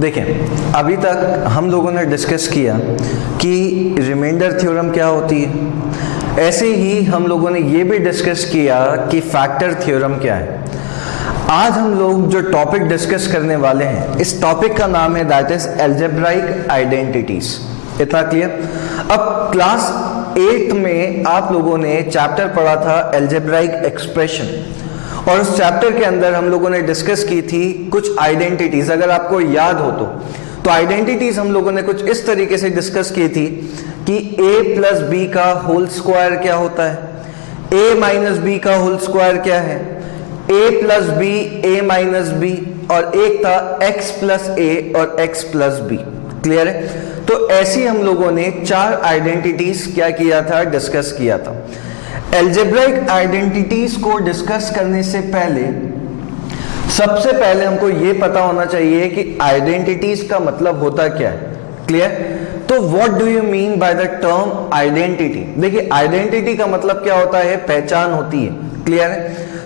देखें, अभी तक हम लोगों ने डिस्कस किया कि रिमाइंडर थ्योरम क्या होती है। ऐसे ही हम लोगों ने ये भी डिस्कस किया कि फैक्टर थ्योरम क्या है। आज हम लोग जो टॉपिक डिस्कस करने वाले हैं, इस टॉपिक का नाम है दैट इज अलजेब्राइक आइडेंटिटीज। इतना क्लियर? अब क्लास 8 में आप लोगों ने चैप्टर पढ़ा था अलजेब्राइक एक्सप्रेशन, और उस चैप्टर के अंदर हम लोगों ने डिस्कस की थी कुछ आइडेंटिटीज। अगर आपको याद हो तो आइडेंटिटीज हम लोगों ने कुछ इस तरीके से डिस्कस की थी कि a प्लस बी का होल स्क्वायर क्या होता है, a माइनस बी का होल स्क्वायर क्या है, a plus B, a minus B, और एक था x प्लस a और x प्लस बी। क्लियर है? तो ऐसी हम लोगों ने 4 आइडेंटिटीज क्या किया था, डिस्कस किया था। अलजेब्राइक आइडेंटिटीज को डिस्कस करने से पहले सबसे पहले हमको यह पता होना चाहिए कि आइडेंटिटीज का मतलब होता क्या है। क्लियर? तो what do you mean by the term identity? देखिए, आइडेंटिटी का मतलब क्या होता है, पहचान होती है। क्लियर है?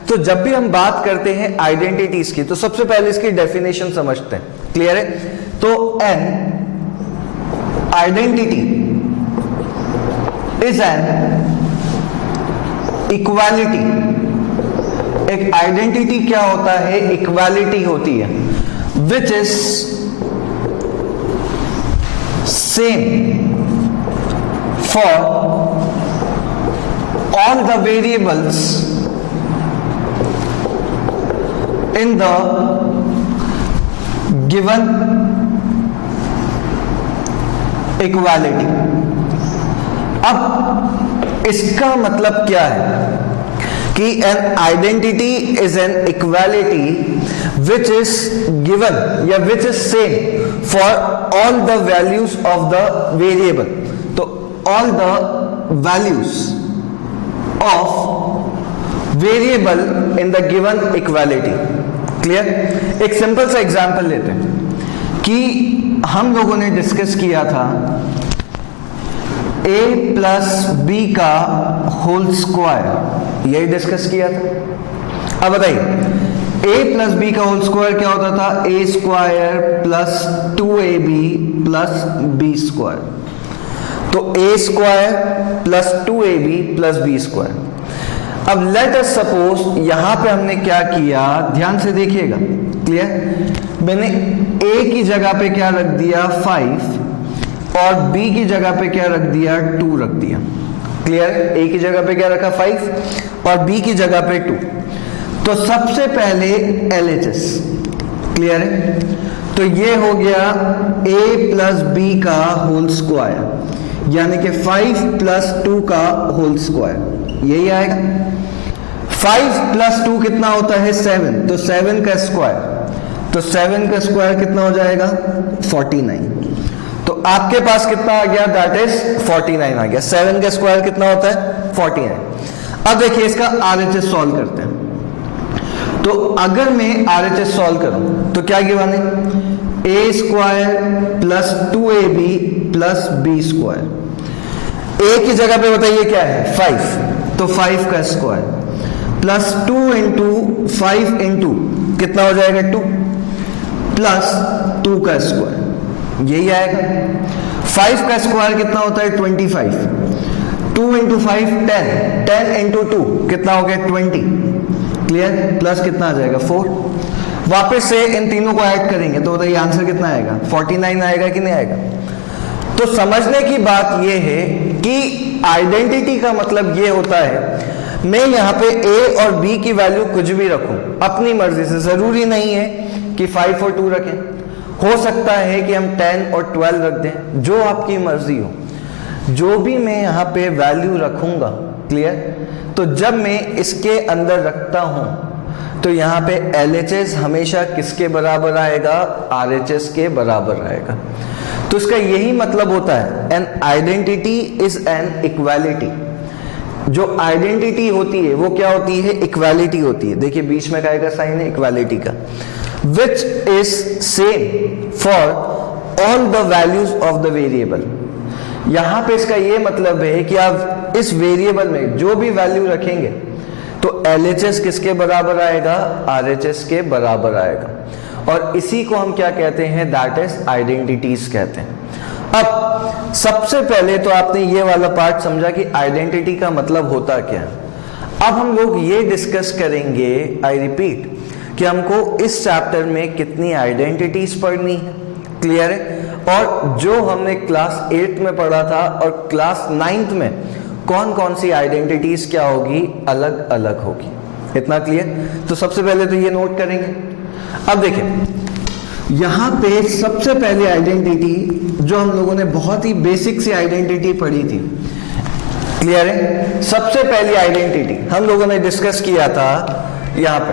तो जब भी हम बात करते हैं आइडेंटिटीज की, तो सबसे पहले इसकी डेफिनेशन समझते हैं। क्लियर है? तो an identity is an equality. एक आइडेंटिटी क्या होता है, इक्वालिटी होती है, which is same for all the variables in the given equality. अब इसका मतलब क्या है कि an identity is an equality which is given या which is same for all the values of the variable. तो all the values of variable in the given equality. Clear? एक simple सा एग्जांपल लेते हैं कि हम लोगों ने डिस्कस किया था a प्लस बी का होल स्क्वायर, यही डिस्कस किया था। अब बताइए, a प्लस बी का होल स्क्वायर क्या होता था, a square plus 2ab plus b square. तो a square plus 2ab plus b square. अब लेट अस सपोज यहां पे हमने क्या किया, ध्यान से देखिएगा। क्लियर? मैंने a की जगह पे क्या रख दिया, 5, और b की जगह पे क्या रख दिया, 2 रख दिया। क्लियर? a की जगह पे क्या रखा, 5, और b की जगह पे 2। तो सबसे पहले LHS। क्लियर है? तो ये हो गया a प्लस बी का होल स्क्वायर, यानी कि 5 प्लस 2 का होल स्क्वायर, यही आएगा। 5 प्लस 2 कितना होता है, 7, तो 7 का स्क्वायर, तो 7 का स्क्वायर कितना हो जाएगा, 49। तो आपके पास कितना आ गया, दैट इज 49 आ गया। 7 का स्क्वायर कितना होता है, 49। अब देखिए इसका RHS सॉल्व करते हैं। तो अगर मैं RHS सॉल्व करूं तो क्या गिवन है, a square plus 2ab plus b square. a की जगह पे बताइए क्या है, 5, तो 5 का स्क्वायर प्लस 2 इंटू 5 इंटू कितना हो जाएगा, 2, प्लस 2 का स्क्वायर, यही आएगा। 5 का स्क्वायर कितना होता है, 25, 2 इंटू 5 10, 10 इंटू 2 कितना हो गया, 20। क्लियर? प्लस कितना आ जाएगा, 4। वापस से इन तीनों को ऐड करेंगे तो बताइए आंसर कितना आएगा, 49 आएगा कि नहीं आएगा। तो समझने की बात यह है कि आइडेंटिटी का मतलब यह होता है, मैं यहां पे a और b की वैल्यू कुछ भी रखूं अपनी मर्जी से, जरूरी नहीं है कि 5 और 2 रखें। हो सकता है कि हम 10 और 12 रख दें, जो आपकी मर्जी हो। जो भी मैं यहाँ पे वैल्यू रखूंगा, क्लियर, तो जब मैं इसके अंदर रखता हूं तो यहाँ पे LHS हमेशा किसके बराबर आएगा, RHS के बराबर आएगा। तो इसका यही मतलब होता है, N identity is an equality. जो आइडेंटिटी होती है वो क्या होती है, इक्वालिटी होती है। देखिए बीच में का साइन है इक्वालिटी का, which is same for all the values of the variable। यहां पे इसका ये मतलब है कि आप इस वेरिएबल में जो भी वैल्यू रखेंगे तो LHS किसके बराबर आएगा, RHS के बराबर आएगा। और इसी को हम क्या कहते हैं, दैट इज आइडेंटिटीज कहते हैं। अब सबसे पहले तो आपने ये वाला पार्ट समझा कि आइडेंटिटी का मतलब होता क्या है। अब हम लोग ये डिस्कस करेंगे, आई रिपीट, कि हमको इस चैप्टर में कितनी आइडेंटिटीज पढ़नी है, क्लियर है, और जो हमने क्लास 8 में पढ़ा था और क्लास 9th में कौन कौन सी आइडेंटिटीज क्या होगी, अलग अलग होगी, इतना क्लियर। तो सबसे पहले तो ये नोट करेंगे। अब देखें यहां पे सबसे पहली आइडेंटिटी जो हम लोगों ने बहुत ही बेसिक सी आइडेंटिटी पढ़ी थी, क्लियर है, सबसे पहली आइडेंटिटी हम लोगों ने डिस्कस किया था यहां पे,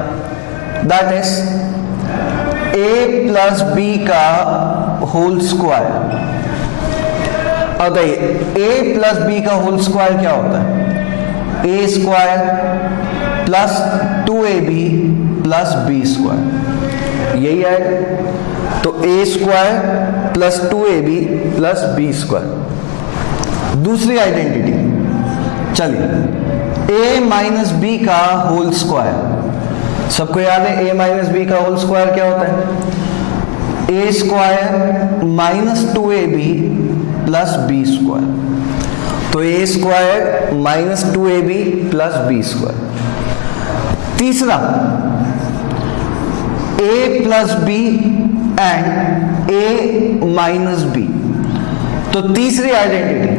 that is a plus B का होल स्क्वायर। अब बताइए a प्लस बी का होल स्क्वायर क्या होता है, a square plus 2ab plus B square, यही आएगा। तो a square plus 2ab plus B square. दूसरी आइडेंटिटी, चलिए a माइनस बी का होल स्क्वायर, सबको याद है a माइनस बी का होल स्क्वायर क्या होता है, a square minus 2ab plus B square. तो a square minus 2ab plus B square. तीसरा a plus B and a minus B. तो तीसरी आइडेंटिटी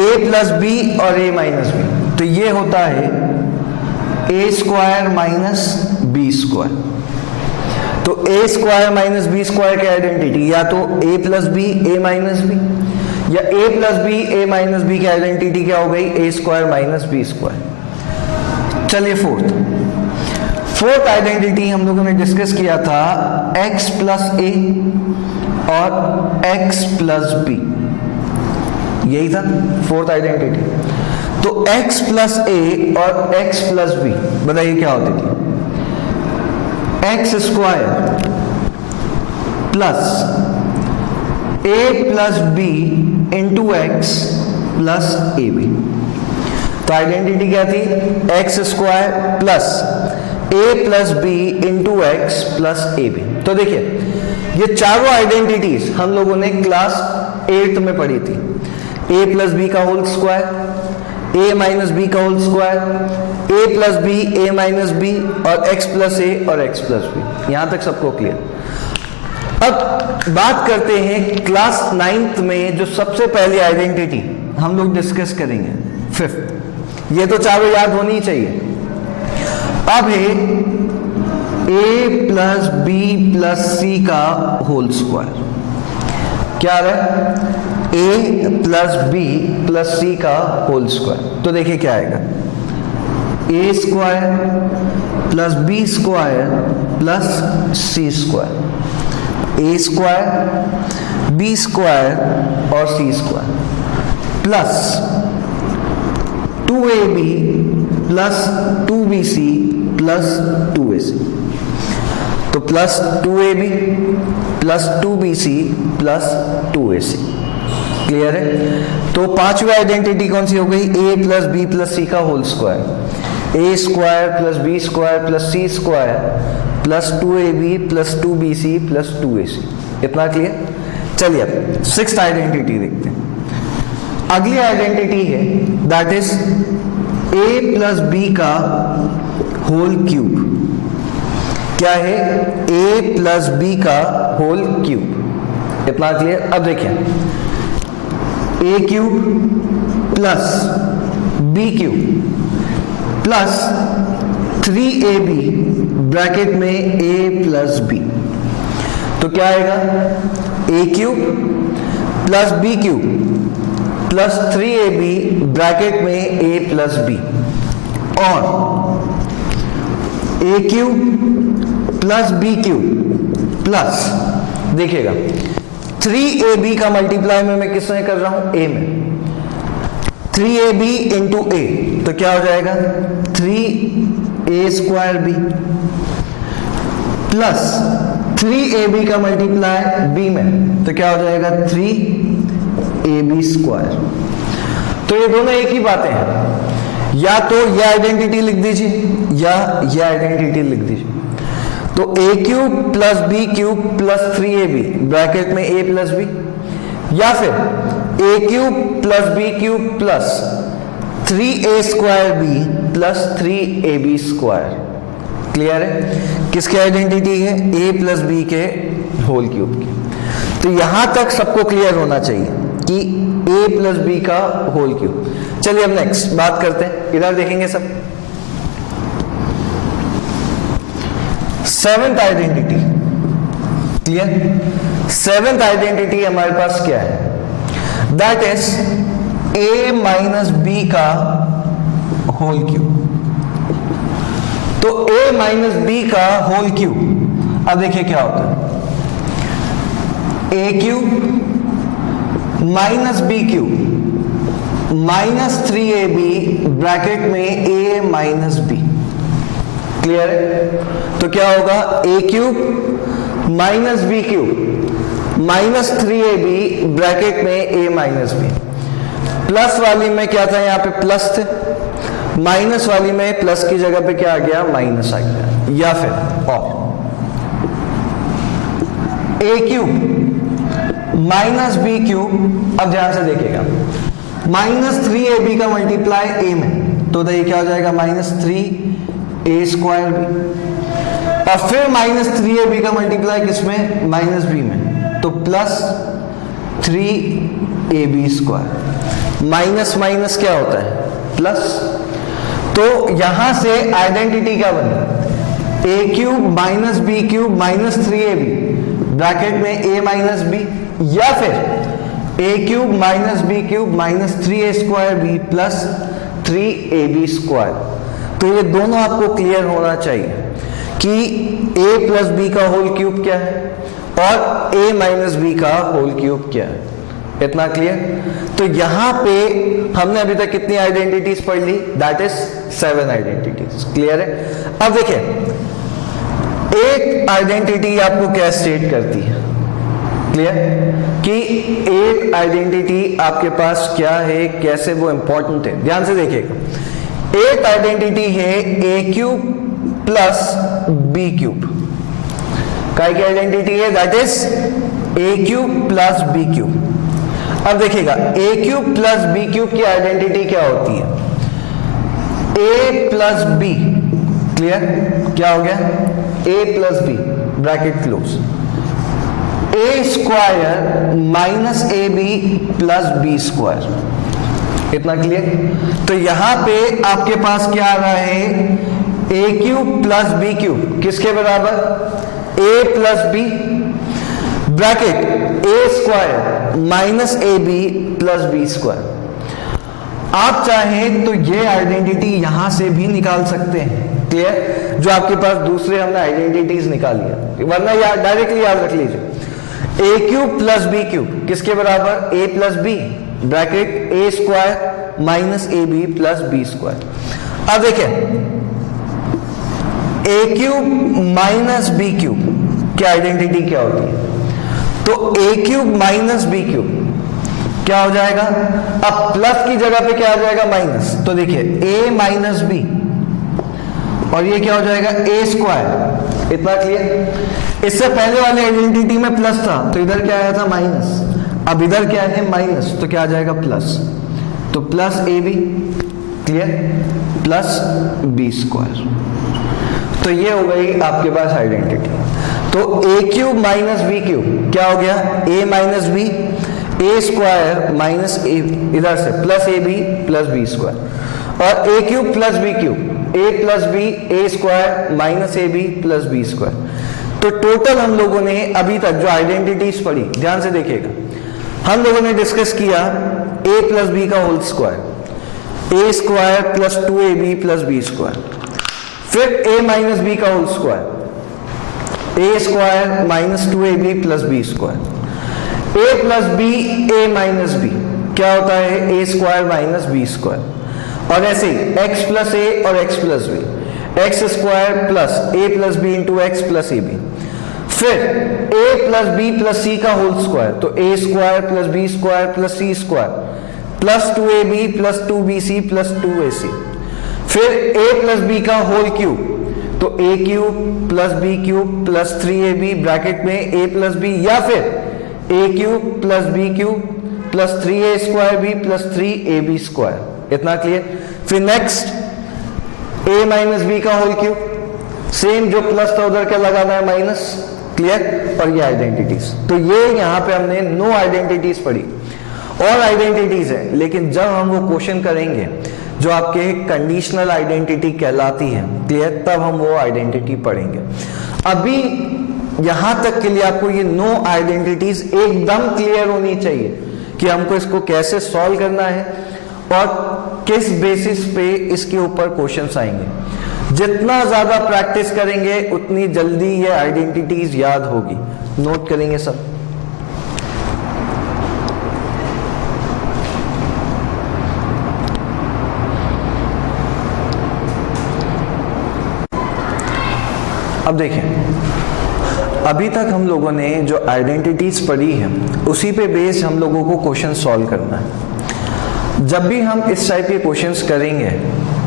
a प्लस बी और a माइनस बी, तो ये होता है a square minus B square. तो a square minus B square की आइडेंटिटी या तो a plus B a minus B, या a plus B a minus B की आइडेंटिटी क्या हो गई, a square minus B square. चलिए फोर्थ आइडेंटिटी हम लोगों ने डिस्कस किया था x प्लस a और x प्लस b, यही था फोर्थ आइडेंटिटी। तो x प्लस a और x प्लस b बताइए क्या होती थी, x square plus a plus b into x plus A B. तो आइडेंटिटी क्या थी, x square plus a plus B into x plus A B. तो देखिए ये चारों आइडेंटिटीज हम लोगों ने क्लास 8 में पढ़ी थी, a प्लस बी का whole square, a minus B का whole square, a plus B a minus B और x प्लस a और x प्लस बी। यहां तक सबको क्लियर। अब बात करते हैं क्लास 9th में जो सबसे पहली आइडेंटिटी हम लोग डिस्कस करेंगे, फिफ्थ। ये तो चारों याद होनी ही चाहिए। अब है a plus B plus C का होल स्क्वायर, क्या आ रहा है, a plus B plus C का होल स्क्वायर। तो देखिए क्या आएगा, a square plus B square plus C square, a square B square और C square plus 2ab plus 2bc plus 2ac। तो plus 2ab plus 2bc plus 2ac, clear है। तो पांचवी आइडेंटिटी कौन सी हो गई, a plus B plus C का whole square, a square plus B square plus C square plus 2ab plus 2bc plus 2ac। इतना clear. चलिए अब सिक्स्थ आइडेंटिटी देखते हैं। अगली आइडेंटिटी है that is a plus B का होल क्यूब। क्या है, a प्लस बी का होल क्यूब। इतना क्लियर। अब देखिए a cube plus B cube plus 3ab bracket में a प्लस बी। तो क्या आएगा, a cube plus B cube plus 3ab bracket में a प्लस बी और a cube plus B cube plus, देखिएगा 3ab का मल्टीप्लाई में मैं किसमें कर रहा हूं, a में, 3ab इंटू a। तो क्या हो जाएगा, 3a square B plus 3ab का मल्टीप्लाई b में, तो क्या हो जाएगा 3ab स्क्वायर। तो ये दोनों एक ही बातें हैं, या तो ये आइडेंटिटी लिख दीजिए या ये आइडेंटिटी लिख दीजिए। तो A cube plus B cube plus 3ab bracket में a प्लस बी, या फिर A cube plus B cube plus 3a square B plus 3ab square. Clear है? किसकी आइडेंटिटी है? a प्लस बी के होल क्यूब की। तो यहां तक सबको क्लियर होना चाहिए कि a प्लस बी का होल क्यूब। चलिए अब नेक्स्ट बात करते हैं, इधर देखेंगे सब। Seventh identity, clear? Seventh identity हमारे पास क्या है? That is a minus B का होल क्यूब। तो a माइनस बी का होल क्यूब, अब देखिए क्या होता है, a cube minus B cube minus 3ab bracket में a माइनस बी। क्लियर है? तो क्या होगा? a cube minus B cube minus 3ab bracket में a माइनस बी। प्लस वाली में क्या था? यहां पे प्लस थे, माइनस वाली में प्लस की जगह पे क्या आ गया? माइनस आ गया। या फिर और a cube minus B cube, अब ध्यान से देखिएगा, माइनस 3ab का मल्टीप्लाई a में, तो ये क्या हो जाएगा? Minus 3a square B. और फिर माइनस 3ab का मल्टीप्लाई किसमें? माइनस b में, तो plus 3ab square. Minus minus क्या होता है? प्लस। तो यहां से आइडेंटिटी क्या बनी? a cube minus B cube minus 3ab bracket में a माइनस बी, या फिर a cube minus B cube minus 3a square B plus 3ab square. तो ये दोनों आपको क्लियर होना चाहिए कि a प्लस बी का होल क्यूब क्या है और a माइनस बी का होल क्यूब क्या है। इतना क्लियर? तो यहां पे हमने अभी तक कितनी आइडेंटिटीज पढ़ ली? That is 7 identities. क्लियर है? अब देखिए, एक आइडेंटिटी आपको क्या स्टेट करती है? क्लियर? कि एक आइडेंटिटी आपके पास क्या है, कैसे वो इंपॉर्टेंट है, ध्यान से देखिएगा। एक आइडेंटिटी है a cube plus B cube. काय की आइडेंटिटी है? That is a cube plus B cube. अब देखिएगा, a cube plus B cube की आइडेंटिटी क्या होती है? a plus B. क्लियर? क्या हो गया? a plus B bracket close, a square minus A B plus B square. इतना क्लियर? तो यहां पे आपके पास क्या आ रहा है? a cube plus B cube किसके बराबर? a plus B bracket a square minus A B plus B square. आप चाहें तो ये आइडेंटिटी यहां से भी निकाल सकते हैं। क्लियर? जो आपके पास दूसरे हमने आइडेंटिटीज निकाली है, वरना यार डायरेक्टली याद रख लीजिए, a cube plus B cube किसके बराबर? a plus B bracket a square minus A B plus B square. अब देखिए, a cube minus B cube की आइडेंटिटी क्या होती है? तो a cube minus B cube क्या हो जाएगा? अब प्लस की जगह पे क्या आ जाएगा? माइनस। तो देखिए, a माइनस बी और ये क्या हो जाएगा? a square. इतना क्लियर? इससे पहले वाले आइडेंटिटी में प्लस था, तो इधर क्या आया था? माइनस। अब इधर क्या है? माइनस, तो क्या आ जाएगा? प्लस। तो प्लस ए b. Clear? Plus B square. तो ये हो गई आपके पास आइडेंटिटी। तो a cube minus B cube क्या हो गया? a minus b, a square minus a, इधर से plus A B plus B square, और a cube plus B cube a plus b a square minus A B plus B square. तो total हम लोगों ने अभी तक जो आइडेंटिटीज पढ़ी, ध्यान से देखिएगा, हम लोगों ने डिस्कस किया a प्लस बी का whole square, a square plus 2ab plus B square, फिर a माइनस बी का whole square, a square minus 2ab plus B square, a plus B a minus B क्या होता है? a square minus B square. और ऐसे ही x plus ए और x plus B, X square plus a plus B into x plus A B, फिर a plus B plus C का whole square, तो a square plus B square plus C square plus 2ab plus 2bc plus 2ac, फिर a plus B का whole cube तो A cube plus B cube plus 3ab bracket में a plus B, या फिर A cube plus B cube plus 3a square B plus 3ab square. इतना clear. फिर next a minus B का whole cube, same जो plus था उधर क्या लगाना है माइनस, क्लियर। और ये आइडेंटिटीज, तो ये यहां पे हमने नो आइडेंटिटीज पढ़ी, और आइडेंटिटीज है, लेकिन जब हम वो क्वेश्चन करेंगे जो आपके कंडीशनल आइडेंटिटी कहलाती है, क्लियर, तब हम वो आइडेंटिटी पढ़ेंगे। अभी यहां तक के लिए आपको ये नो आइडेंटिटीज एकदम क्लियर होनी चाहिए कि हमको इसको कैसे सॉल्व करना है और किस बेसिस पे इसके ऊपर क्वेश्चंस आएंगे। जितना ज्यादा प्रैक्टिस करेंगे उतनी जल्दी ये आइडेंटिटीज याद होगी। नोट करेंगे सब। अब देखें, अभी तक हम लोगों ने जो आइडेंटिटीज पढ़ी है उसी पे बेस हम लोगों को क्वेश्चन सॉल्व करना है। जब भी हम इस टाइप के क्वेश्चंस करेंगे,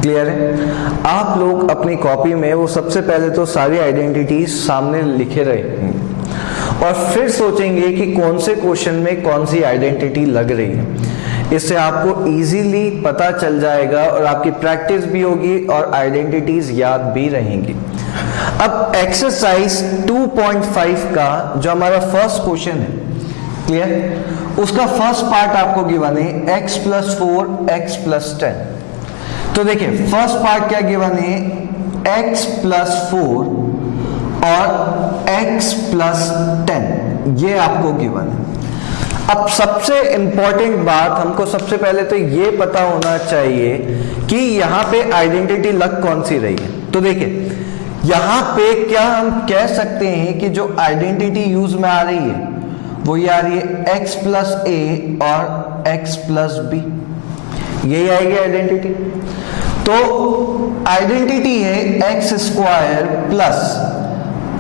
क्लियर है, आप लोग अपनी कॉपी में वो सबसे पहले तो सारी आइडेंटिटीज सामने लिखे रहेंगे और फिर सोचेंगे कि कौन से क्वेश्चन में कौन सी आइडेंटिटी लग रही है। इससे आपको इजीली पता चल जाएगा और आपकी प्रैक्टिस भी होगी और आइडेंटिटीज याद भी रहेंगी। अब एक्सरसाइज 2.5 का जो हमारा फर्स्ट क्वेश्चन है, क्लियर, उसका फर्स्ट पार्ट आपको गिवन है x प्लस 4 x प्लस 10। तो देखिए फर्स्ट पार्ट क्या गिवन है, x प्लस 4 और x प्लस 10, ये आपको गिवन है। अब सबसे इंपॉर्टेंट बात, हमको सबसे पहले तो ये पता होना चाहिए कि यहां पे आइडेंटिटी लग कौन सी रही है। तो देखिए यहां पे क्या हम कह सकते हैं कि जो आइडेंटिटी यूज में आ रही है वो ये आ रही है x प्लस ए और x प्लस बी, यही आएगी आइडेंटिटी। तो आइडेंटिटी है x square plus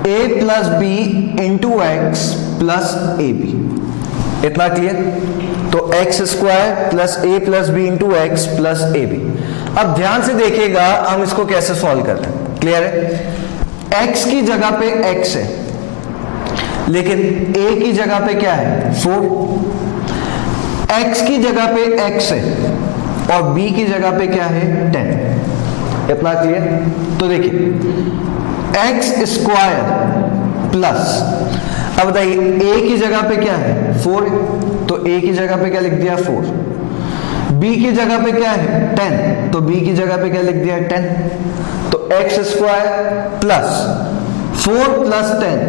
a plus B into x plus A B. इतना क्लियर। तो x square plus a plus B into x plus A B. अब ध्यान से देखिएगा हम इसको कैसे सॉल्व कर रहे हैं, क्लियर है। x की जगह पे x है, लेकिन a की जगह पे क्या है 4, x की जगह पे x है और b की जगह पे क्या है 10। इतना क्लियर। तो देखिए x स्क्वायर प्लस, अब बताइए a की जगह पे क्या है 4, तो a की जगह पे क्या लिख दिया 4, b की जगह पे क्या है 10, तो b की जगह पे क्या लिख दिया 10। तो x square plus 4 plus 10,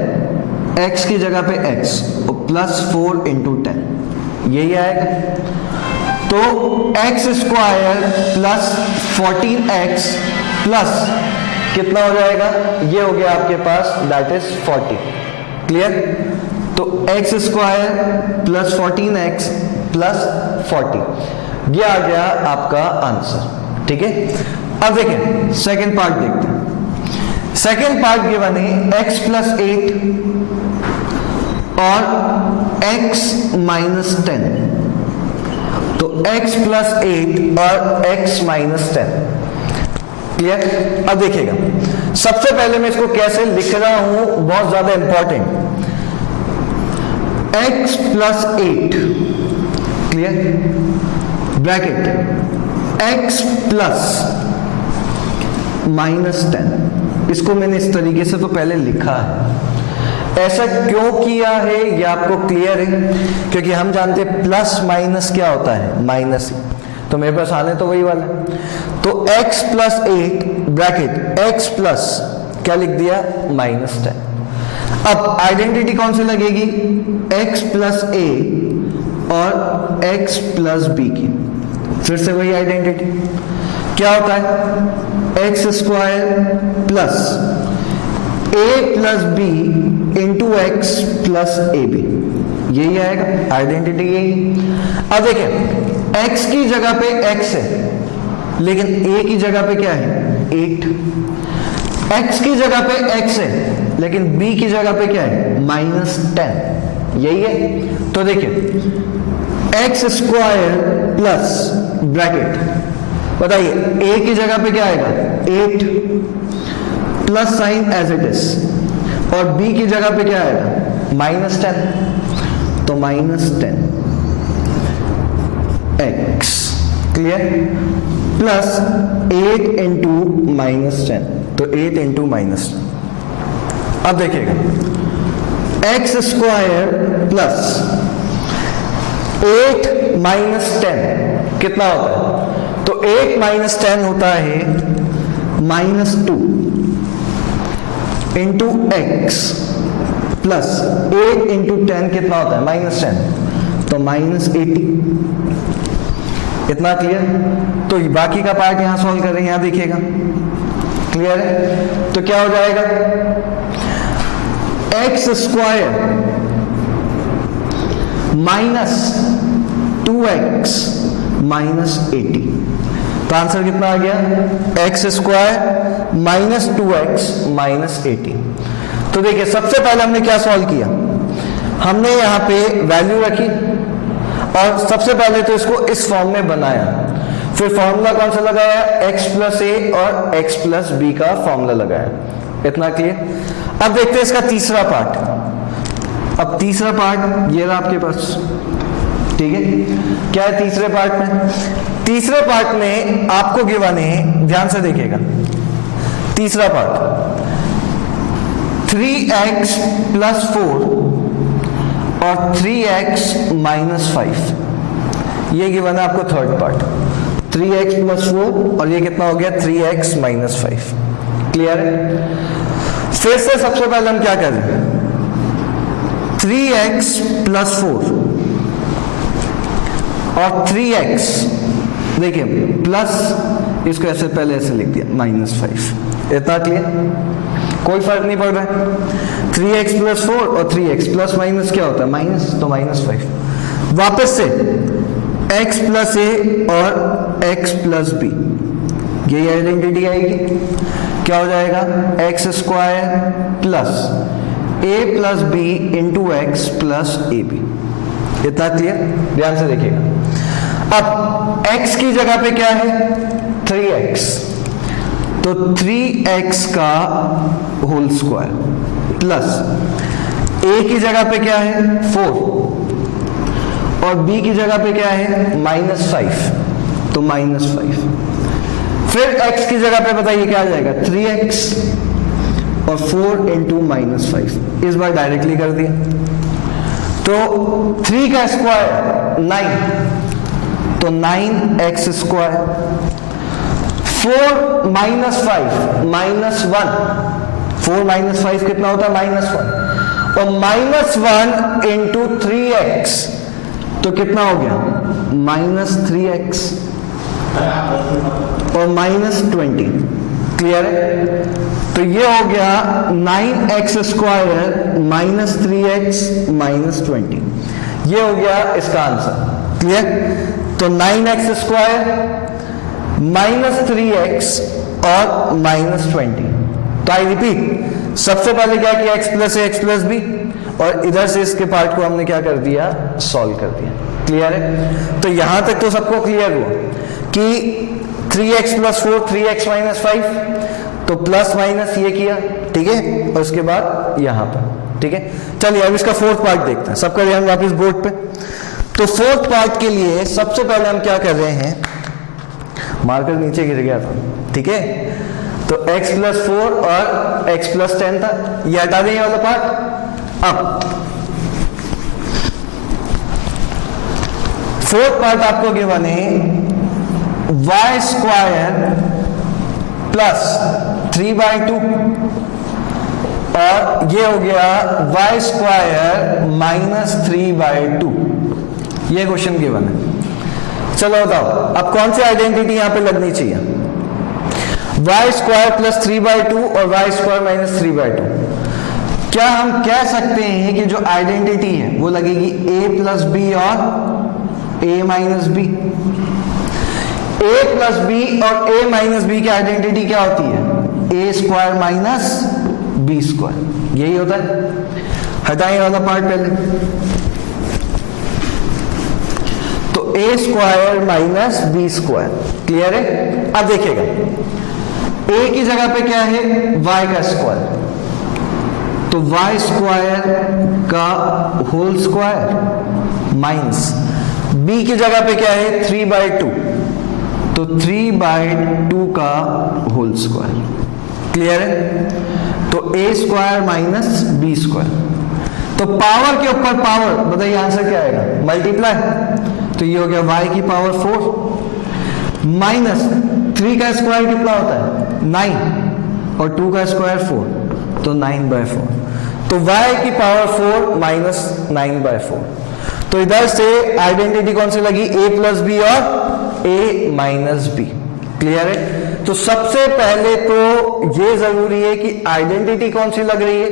x की जगह पे x और प्लस 4 इंटू 10, यही आएगा। तो x square plus 14x plus कितना हो जाएगा, ये हो गया आपके पास दैट इज 40, क्लियर। तो x square plus 14x plus 40, ये आ गया आपका आंसर, ठीक है। अब देखें सेकंड पार्ट देखते हैं। सेकंड पार्ट गिवन है x प्लस 8 और x माइनस 10। तो x प्लस 8 और x माइनस 10, क्लियर। अब देखिएगा सबसे पहले मैं इसको कैसे लिख रहा हूं, बहुत ज्यादा important. x plus 8, clear, bracket x plus minus 10। इसको मैंने इस तरीके से तो पहले लिखा है। ऐसा क्यों किया है ये आपको क्लियर है, क्योंकि हम जानते हैं प्लस माइनस क्या होता है, माइनस ही, तो मेरे पास आने तो वही वाला है। तो x plus 8 bracket x plus क्या लिख दिया माइनस 10। अब आइडेंटिटी कौन सी लगेगी, x प्लस a और x प्लस b की। फिर से वही आइडेंटिटी क्या होता है, x square plus a plus b into x plus A B, यही आएगा आइडेंटिटी, यही। अब देखें x की जगह पे x है, लेकिन a की जगह पे क्या है 8, x की जगह पे x है, लेकिन b की जगह पे क्या है माइनस 10, यही है। तो देखिए x स्क्वायर प्लस ब्रैकेट, बताइए a की जगह पे क्या आएगा 8 plus sign as it is, और b की जगह पे क्या आएगा -10, तो -10 x, क्लियर, प्लस 8 इंटू -10, तो 8 इंटू -10। अब देखिएगा x स्क्वायर प्लस 8 -10 कितना होता है, तो 8 -10 होता है -2 इंटू x, प्लस 8 इंटू 10 कितना होता है -10, तो -80। इतना क्लियर? तो बाकी का पार्ट यहां सॉल्व कर रहे हैं, यहां देखिएगा, क्लियर है? तो क्या हो जाएगा, x स्क्वायर -2x -80, तो आंसर कितना आ गया, x स्क्वायर -2x -80। तो देखिए सबसे पहले हमने क्या सॉल्व किया, हमने यहां पे वैल्यू रखी और सबसे पहले तो इसको इस फॉर्म में बनाया, फिर फॉर्मूला कौन सा लगाया, x प्लस ए और x प्लस बी का फॉर्मूला लगाया। इतना क्लियर? अब देखते हैं इसका तीसरा पार्ट। अब तीसरा पार्ट ये रहा आपके पास, ठीक है? क्या है तीसरे पार्ट में? तीसरे पार्ट में आपको गिवन है, ध्यान से देखिएगा, तीसरा पार्ट 3x प्लस 4 और 3x -5, ये गिवन है आपको थर्ड पार्ट, 3x प्लस 4 और ये कितना हो गया 3x -5। क्लियर है? फिर से सबसे पहले हम क्या करें, 3x प्लस 4 और 3x, देखिए प्लस, इसको ऐसे पहले ऐसे लिख दिया -5। इतना क्लियर? कोई फर्क नहीं पड़ रहा है, 3x प्लस 4 और 3x प्लस माइनस क्या होता है माइनस, तो -5। वापस से x प्लस ए और x प्लस बी, यही आइडेंटिटी आएगी, क्या हो जाएगा x square plus a plus B into x plus A B. इतना क्लियर? ध्यान से देखिएगा, अब x की जगह पे क्या है 3x, तो 3x का होल स्क्वायर प्लस a की जगह पे क्या है 4 और b की जगह पे क्या है -5, तो -5। फिर x की जगह पे बताइए क्या आ जाएगा 3x और 4 इंटू -5, इस बार डायरेक्टली कर दिया, तो 3 का स्क्वायर 9, तो 9x स्क्वायर, 4 -5 -1, 4 -5 कितना होता है -1, और -1 इंटू 3x, तो कितना हो गया -3x और -20। क्लियर है? तो ये हो गया 9x स्क्वायर -3x -20, ये हो गया इसका आंसर। क्लियर? तो 9x स्क्वायर -3x और -20। तो आई रिपीट, सबसे पहले क्या किया x प्लस ए x प्लस बी, और इधर से इसके पार्ट को हमने क्या कर दिया, सॉल्व कर दिया। क्लियर है? तो यहां तक तो सबको क्लियर हुआ कि 3x प्लस 4 3x -5, तो प्लस माइनस ये किया, ठीक है, और उसके बाद यहां पर, ठीक है। चलिए अब इसका फोर्थ पार्ट देखते हैं, सबका ध्यान वापस बोर्ड पे। तो फोर्थ पार्ट के लिए सबसे पहले हम क्या कर रहे हैं, मार्कर नीचे गिर गया था, ठीक है, तो x प्लस 4 और x प्लस 10 था, ये हटा देंगे वाला पार्ट। अब फोर्थ पार्ट आपको गिवन है y स्क्वायर प्लस 3/2 और ये हो गया y स्क्वायर माइनस 3/2, ये क्वेश्चन गिवन है। चलो बताओ अब कौन सी आइडेंटिटी यहां पे लगनी चाहिए, y स्क्वायर प्लस 3/2 और y स्क्वायर माइनस 3/2। क्या हम कह सकते हैं कि जो आइडेंटिटी है वो लगेगी a प्लस बी और a minus b. a plus B और a माइनस बी की आइडेंटिटी क्या होती है, a square minus B square, यही होता है। हटाएं वाला पार्ट पहले, तो a square minus B square, clear है। अब देखिएगा ए की जगह पे क्या है, y का स्क्वायर, तो y स्क्वायर का होल स्क्वायर माइनस b की जगह पे क्या है 3/2, तो 3/2 का होल स्क्वायर। क्लियर है? तो a square minus B square, तो पावर के ऊपर पावर, बताइए आंसर क्या आएगा, मल्टीप्लाई, तो ये हो गया y की पावर 4 माइनस 3 का स्क्वायर कितना होता है 9 और 2 का स्क्वायर 4, तो 9/4, तो y की पावर 4 माइनस 9/4। तो इधर से आइडेंटिटी कौन सी लगी, a प्लस बी और a माइनस बी। क्लियर है? तो सबसे पहले तो ये जरूरी है कि आइडेंटिटी कौन सी लग रही है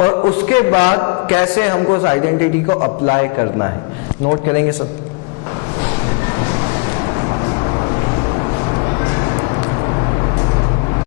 और उसके बाद कैसे हमको उस आइडेंटिटी को अप्लाई करना है, नोट करेंगे सब।